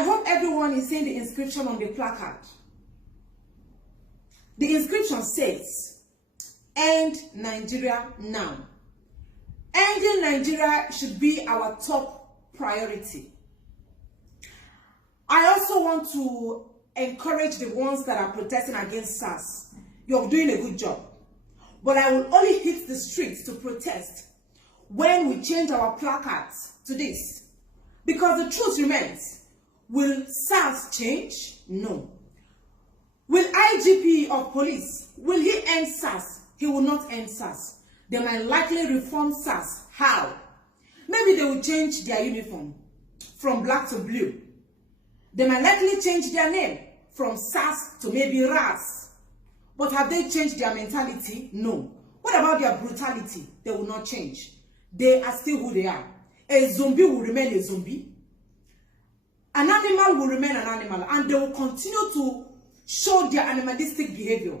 I hope everyone is seeing the inscription on the placard. The inscription says, "End Nigeria now." Ending Nigeria should be our top priority. I also want to encourage the ones that are protesting against SARS. You're doing a good job. But I will only hit the streets to protest when we change our placards to this. Because the truth remains, will SARS change? No. Will IGP of police, will he end SARS? He will not end SARS. They might likely reform SARS. How? Maybe they will change their uniform from black to blue. They might likely change their name from SARS to maybe RAS. But have they changed their mentality? No. What about their brutality? They will not change. They are still who they are. A zombie will remain a zombie. An animal will remain an animal. And they will continue to show their animalistic behavior.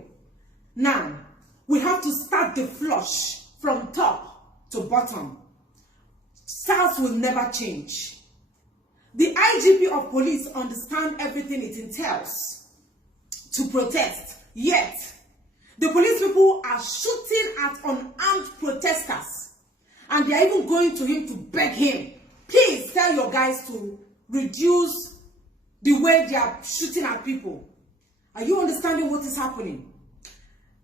Now, we have to start the flush from top to bottom. SARS will never change. The IGP of police understand everything it entails to protest. Yet, the police people are shooting at unarmed protesters. And they are even going to him to beg him, please tell your guys to reduce the way they are shooting at people. Are you understanding what is happening?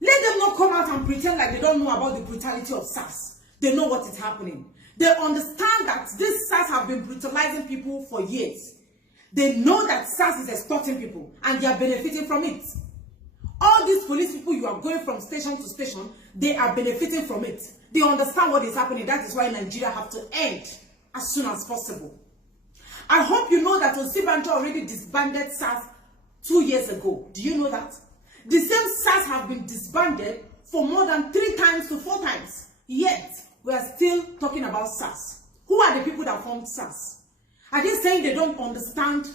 Let them not come out and pretend like they don't know about the brutality of SARS. They know what is happening. They understand that this SARS have been brutalizing people for years. They know that SARS is extorting people and they are benefiting from it. All these police people you are going from station to station, they are benefiting from it. They understand what is happening. That is why Nigeria have to end as soon as possible. I hope you know that Osibanjo already disbanded SARS 2 years ago. Do you know that? The same SARS have been disbanded for more than 3 times to 4 times. Yet, we are still talking about SARS. Who are the people that formed SARS? Are they saying they don't understand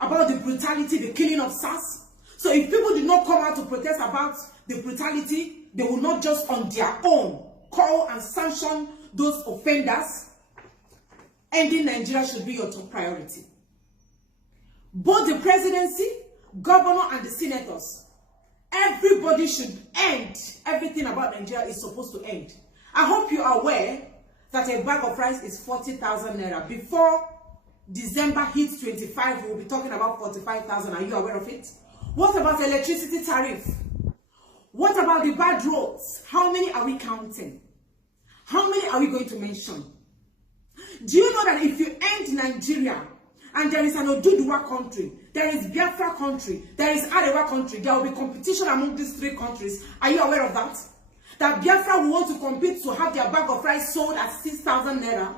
about the brutality, the killing of SARS? So if people did not come out to protest about the brutality, they will not just on their own call and sanction those offenders. Ending Nigeria should be your top priority. Both the presidency, governor, and the senators, everybody should end. Everything about Nigeria is supposed to end. I hope you are aware that a bag of rice is 40,000 naira. Before December hits 25, we'll be talking about 45,000. Are you aware of it? What about electricity tariff? What about the bad roads? How many are we counting? How many are we going to mention? Do you know that if you end Nigeria and there is an Oduduwa country, there is Biafra country, there is Arewa country, there will be competition among these 3 countries? Are you aware of that? That Biafra will want to compete to have their bag of rice sold at 6,000 naira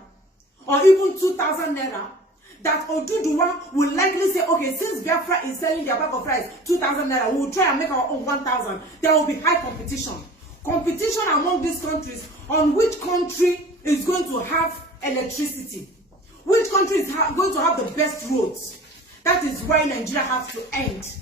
or even 2,000 naira. That Oduduwa will likely say, okay, since Biafra is selling their bag of rice 2,000 naira, we will try and make our own 1,000. There will be high competition. Competition among these countries on which country is going to have electricity. Which country is going to have the best roads? That is why Nigeria has to end.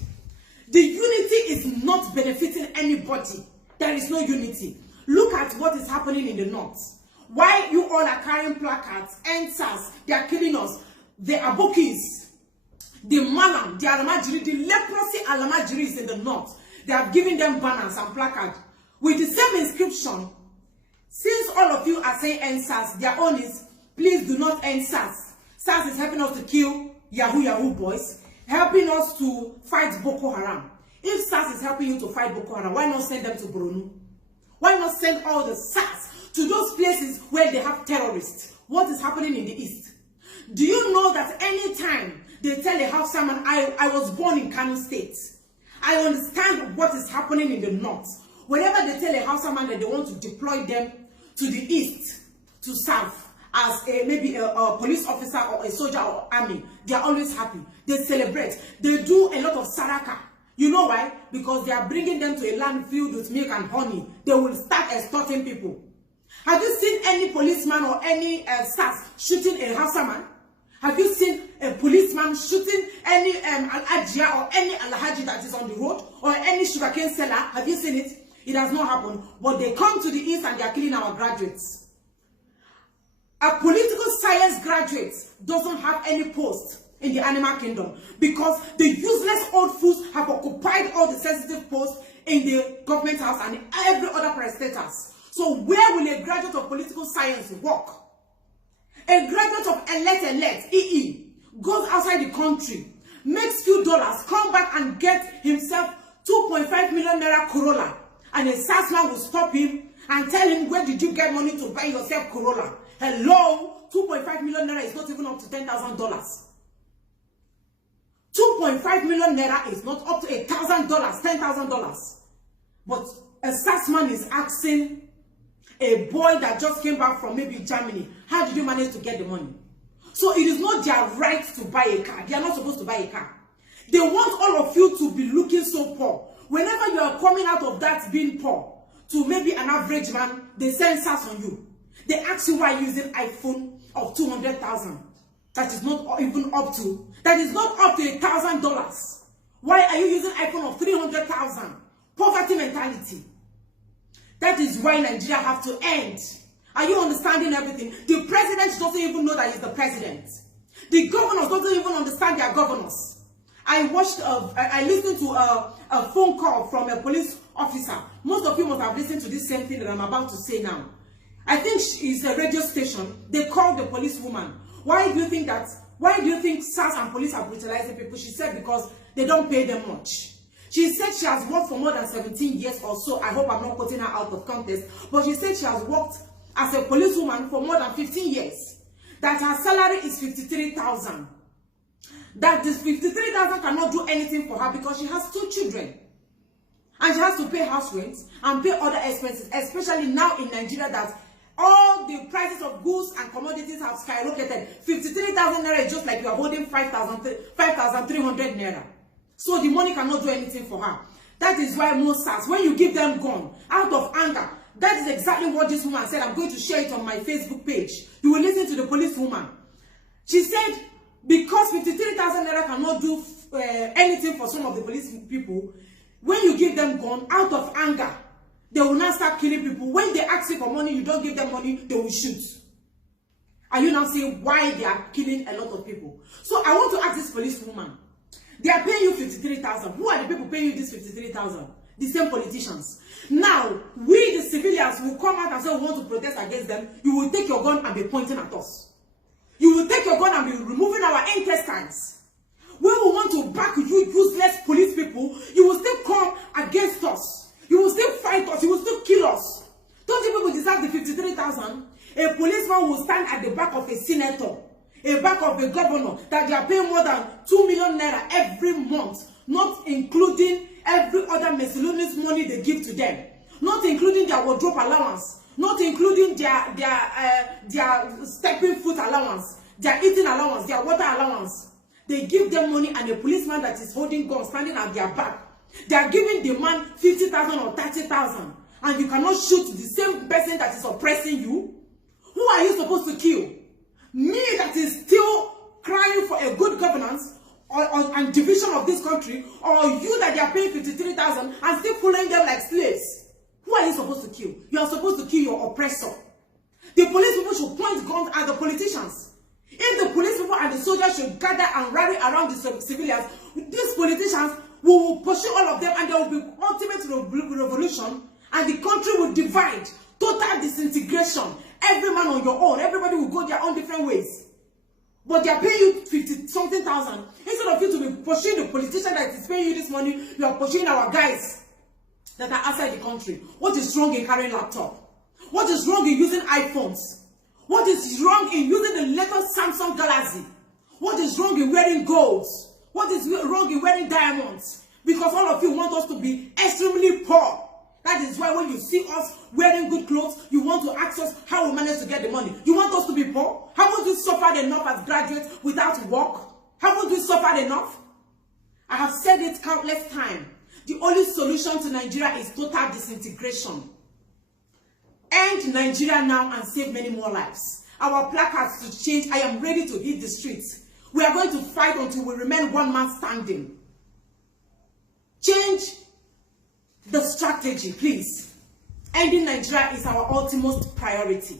The unity is not benefiting anybody. There is no unity. Look at what is happening in the north. Why you all are carrying placards, end SARS, they are killing us. The Abokis, the Malam, the Alamajiri, the leprosy Alamajiris in the north, they are giving them banners and placards with the same inscription. Since all of you are saying end SARS, their own is, please do not end SARS. SARS is helping us to kill Yahoo boys, helping us to fight Boko Haram. If SARS is helping you to fight Boko Haram, why not send them to Borno? Why not send all the SARS to those places where they have terrorists? What is happening in the east? Do you know that anytime they tell a Hausa man, I was born in Kano State, I understand what is happening in the north. Whenever they tell a Hausa man that they want to deploy them to the east to serve as maybe a police officer or a soldier or army, they are always happy. They celebrate. They do a lot of saraka. You know why? Because they are bringing them to a land filled with milk and honey. They will start extorting people. Have you seen any policeman or any SARS shooting a Hausa man? Have you seen a policeman shooting any Al-Ajia or any Al-Haji that is on the road or any sugarcane seller? Have you seen it? It has not happened. But they come to the east and they are killing our graduates. A political science graduate doesn't have any post in the animal kingdom, because the useless old fools have occupied all the sensitive posts in the government house and every other parastatals. So where will a graduate of political science work? A graduate of elect EE goes outside the country, makes few dollars, come back and get himself 2.5 million naira Corolla, and a salesman will stop him and tell him, where did you get money to buy yourself Corolla? Hello, 2.5 million naira is not even up to $10,000. 2.5 million naira is not up to $1,000, $10,000. But a salesman is asking a boy that just came back from maybe Germany, how did you manage to get the money? So it is not their right to buy a car. They are not supposed to buy a car. They want all of you to be looking so poor. Whenever you are coming out of that being poor to maybe an average man, they send SARS on you. They ask you why you're using iPhone of 200,000. That is not even up to. That is not up to $1,000. Why are you using iPhone of 300,000? Poverty mentality. That is why Nigeria have to end. Are you understanding everything? The president doesn't even know that he's the president. The governors don't even understand their governors. I listened to a phone call from a police officer. Most of you must have listened to this same thing that I'm about to say now. I think it's a radio station. They called the policewoman. Why do you think SARS and police are brutalizing people? She said because they don't pay them much. She said she has worked for more than 17 years or so. I hope I'm not quoting her out of context. But she said she has worked as a policewoman for more than 15 years. That her salary is 53,000. That this 53,000 cannot do anything for her because she has 2 children. And she has to pay house rent and pay other expenses. Especially now in Nigeria that all the prices of goods and commodities have skyrocketed. 53,000 naira is just like you are holding 5,300 naira. So the money cannot do anything for her. That is why most SARS, when you give them gun out of anger, that is exactly what this woman said. I'm going to share it on my Facebook page. You will listen to the policewoman. She said, because 53,000 naira cannot do anything for some of the police people, when you give them gun out of anger, they will now start killing people. When they ask you for money, you don't give them money, they will shoot. Are you now saying why they are killing a lot of people? So I want to ask this policewoman. They are paying you 53,000. Who are the people paying you this 53,000? The same politicians. Now, we the civilians will come out and say we want to protest against them. You will take your gun and be pointing at us. You will take your gun and be removing our intestines. When we want to back you useless police people, you will still come against us. You will still fight us. You will still kill us. Don't you people deserve the 53,000? A policeman will stand at the back of a senator, a back of a governor, that they are paying more than 2 million naira every month, not including every other miscellaneous money they give to them, not including their wardrobe allowance, not including their stepping foot allowance, their eating allowance, their water allowance. They give them money, and a policeman that is holding guns standing at their back, they are giving the man 50,000 or 30,000, and you cannot shoot the same person that is oppressing you. Who are you supposed to kill? Me that is still crying for a good governance and division of this country, or you that they are paying 53,000 and still following them like slaves? Who are you supposed to kill? You are supposed to kill your oppressor. The police people should point guns at the politicians. If the police people and the soldiers should gather and rally around the civilians, these politicians will pursue all of them, and there will be ultimate revolution, and the country will divide, total disintegration. Every man on your own, everybody will go their own different ways. But they are paying you 50-something thousand. Instead of you to be pursuing the politician that is paying you this money, you are pursuing our guys that are outside the country. What is wrong in carrying laptop? What is wrong in using iPhones? What is wrong in using the latest Samsung Galaxy? What is wrong in wearing golds? What is wrong in wearing diamonds? Because all of you want us to be extremely poor. That is why when you see us wearing good clothes, you want to ask us how we manage to get the money. You want us to be poor? Haven't we suffered enough as graduates without work? Haven't we suffered enough? I have said it countless times. The only solution to Nigeria is total disintegration. End Nigeria now and save many more lives. Our placards to change. I am ready to hit the streets. We are going to fight until we remain one man standing. Change the strategy, please. Ending Nigeria is our ultimate priority.